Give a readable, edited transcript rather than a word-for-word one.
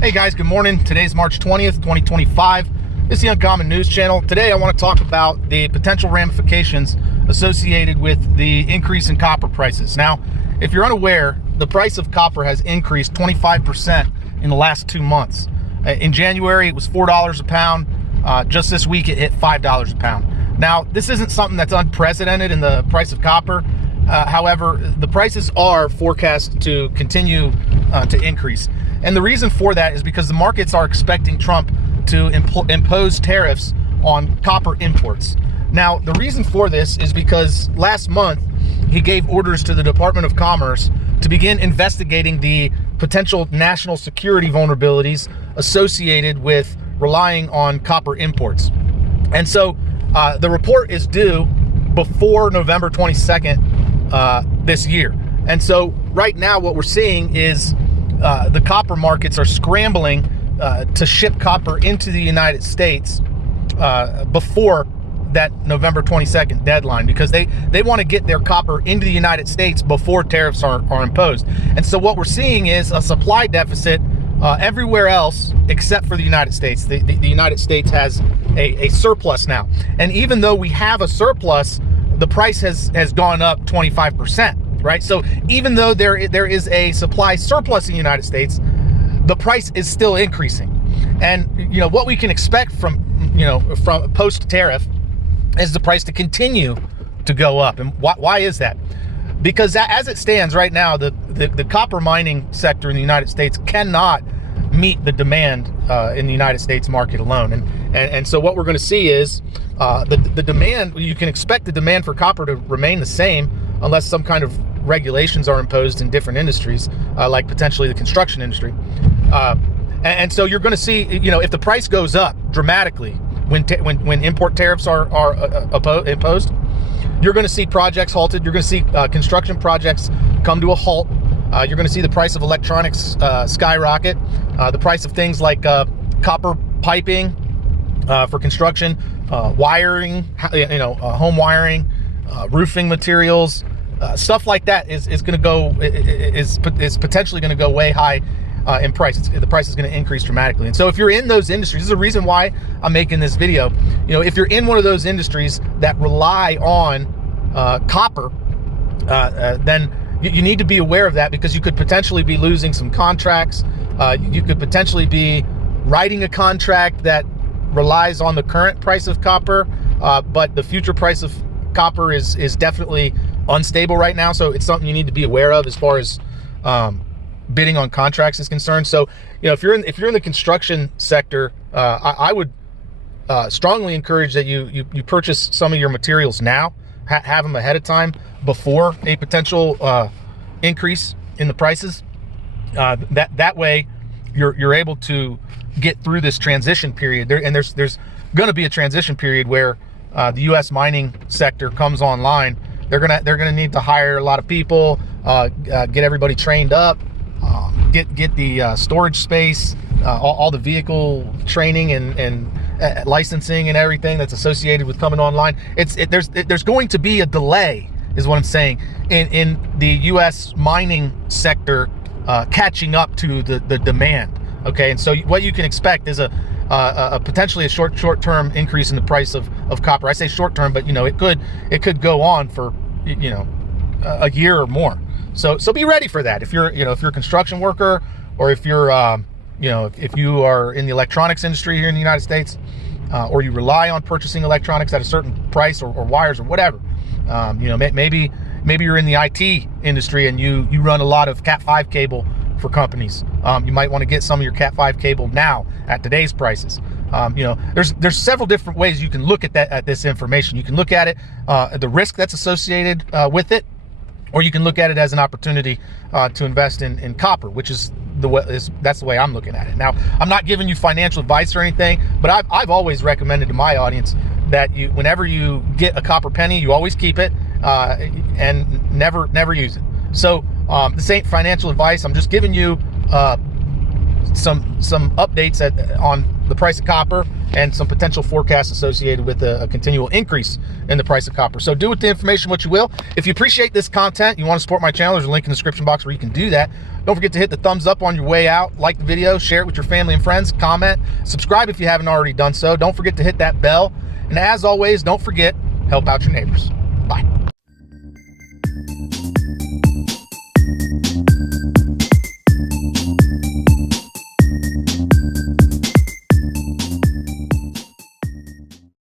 Hey guys, good morning. Today's March 20th, 2025. This is the Uncommon News Channel. Today I want to talk about the potential ramifications associated with the increase in copper prices. Now, if you're unaware, the price of copper has increased 25% in the last 2 months. In January, it was $4 a pound. Just this week, it hit $5 a pound. Now, this isn't something that's unprecedented in the price of copper. However, the prices are forecast to continue to increase. And the reason for that is because the markets are expecting Trump to impose tariffs on copper imports. Now, the reason for this is because last month he gave orders to the Department of Commerce to begin investigating the potential national security vulnerabilities associated with relying on copper imports. And so the report is due before November 22nd this year. And so right now what we're seeing is the copper markets are scrambling to ship copper into the United States before that November 22nd deadline, because they want to get their copper into the United States before tariffs are imposed. And so what we're seeing is a supply deficit everywhere else except for the United States. The United States has a surplus now. And even though we have a surplus, the price has gone up 25%. Right? So even though there is a supply surplus in the United States, the price is still increasing. And what we can expect from from post tariff is the price to continue to go up. And why is that? Because as it stands right now, the copper mining sector in the United States cannot meet the demand in the United States market alone. And so what we're going to see is the demand. You can expect the demand for copper to remain the same unless some kind of regulations are imposed in different industries, like potentially the construction industry. And so you're going to see, if the price goes up dramatically when import tariffs are imposed, you're going to see projects halted. You're going to see construction projects come to a halt. You're going to see the price of electronics skyrocket. The price of things like copper piping for construction, wiring, home wiring, roofing materials, stuff like that is going to go is potentially going to go way high in price. The price is going to increase dramatically. And so if you're in those industries, this is the reason why I'm making this video. If you're in one of those industries that rely on copper, then you need to be aware of that, because you could potentially be losing some contracts. You could potentially be writing a contract that relies on the current price of copper, but the future price of copper is definitely unstable right now. So it's something you need to be aware of as far as bidding on contracts is concerned. So if you're in the construction sector, I would strongly encourage that you purchase some of your materials now, have them ahead of time before a potential increase in the prices. That way you're able to get through this transition period. There's going to be a transition period where the U.S. mining sector comes online. They're gonna need to hire a lot of people, get everybody trained up, get the storage space, all the vehicle training and licensing and everything that's associated with coming online. There's going to be a delay, is what I'm saying, in the U.S. mining sector catching up to the demand. Okay, and so what you can expect is a potentially a short-term increase in the price of copper. I say short-term, but it could go on for a year or more. So be ready for that. If you're a construction worker, or if you're if you are in the electronics industry here in the United States, or you rely on purchasing electronics at a certain price, or wires or whatever, maybe you're in the IT industry and you run a lot of Cat5 cable for companies. You might want to get some of your Cat5 cable now at today's prices. There's several different ways you can look at this information. You can look at it, the risk that's associated with it, or you can look at it as an opportunity to invest in copper, which is that's the way I'm looking at it. Now, I'm not giving you financial advice or anything, but I've always recommended to my audience that whenever you get a copper penny, you always keep it and never use it. So this ain't financial advice. I'm just giving you some updates on the price of copper and some potential forecasts associated with a continual increase in the price of copper. So do with the information what you will. If you appreciate this content, you want to support my channel, there's a link in the description box where you can do that. Don't forget to hit the thumbs up on your way out, like the video, share it with your family and friends, comment, subscribe if you haven't already done so. Don't forget to hit that bell. And as always, don't forget, help out your neighbors. Bye.